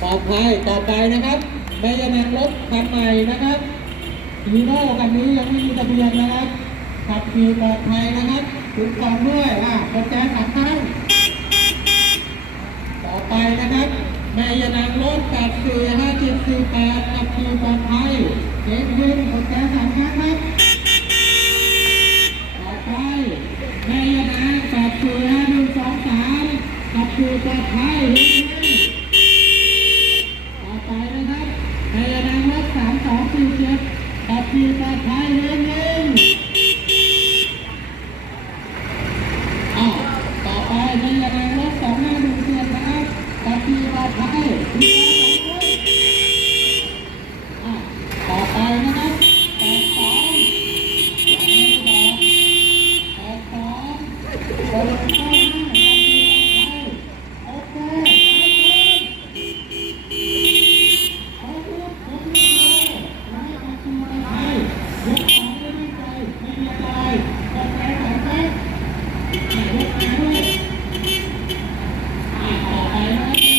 ปลอดภัยต่อไปนะครับแม่ยานางรถคันใหม่นะครับฮีโร่คันนี้ยังไม่มีทะเบียนนะครับขับขี่ปลอดภัยนะครับถึงกองด้วยอะกดแจสามครั้ต่อไปนะครับแม่ยานางรถกับสี่ห้าเจ็ดสี่แปดขับขี่ปลอดภัยเช็คบินกดแจสามครั้งครับต่อไปแม่ยานางกับสี่ห้าหนึ่งสองสามขับขี่ปลอดภัยเฮ้ย ต่อไปนะครับพยานางรถสามสองสี่เจ็ด ขับขี่ปลอดภัยเร่งเร่งอ้าวต่อไปพยานางรถสองห้าหนึ่งเจ็ดนะครับขับขี่ปลอดภัยดีอะต่อไปนะครับแปดสองยังไม่บอกแปดสองโอ้ยขับขี่ปลอดภัยโอเคไปเลย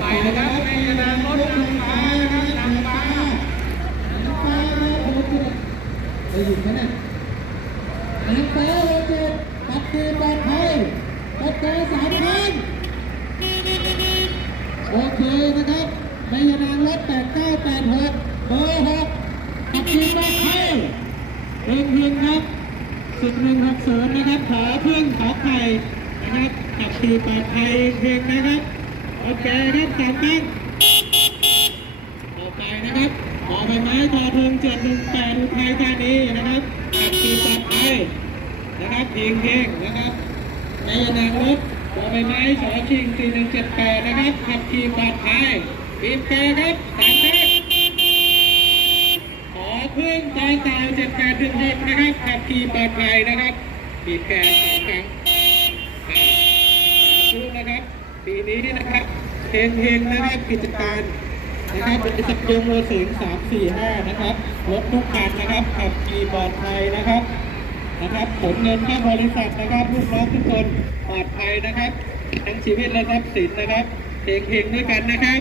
ไปนะครับในนามรถนางฟ้านะครับนางฟ้านางฟ้า ได้ยินไหมเนี่ยนางฟ้าโรเจ็ดขับขี่ปลอดภัยกดแต่สามครั้งโอเคนะครับในนามรถแปดเก้าแปดหกเบอร์หกขับขี่ปลอดภัยเพียงเพียงครับสิบหนึ่งหกศูนย์นะครับ ขอพึ่งขอไข่นะครับขับขี่ปลอดภัยเพียงนะครับ โอเคครับสามตั้งต่อไปนะครับขอใบไม้ทอทงเจ็ดหนึ่งแปดอุทัยธานีนะครับขับขี่ปลอดภัย นะครับเพียงเพียงนะครับในยานางรถขอใบไม้สอชิงสี่หนึ่งเจ็ดแปดนะครับขับขี่ปลอดภัยบีบแกครับสามตั้งขอพึ่งต่อเต่าเจ็ดแปดหนึ่งหกนะครับขับขี่ปลอดภัยนะครับบีบแกสามครั้งสาธุนะครับปีนี้นะครับเฮงเฮงนะครับกิจการนะครับบริษัทยงโลสิงสามสี่ห้านะครับรถทุกคันนะครับขับขี่ปลอดภัยนะครับ นะครับผมเงินที่บริษัทนะครับลูกน้องทุกคนปลอดภัยนะครับ ทั้งชีวิตและทรัพย์สินนะครับเฮงเฮงๆด้วยกันนะครับ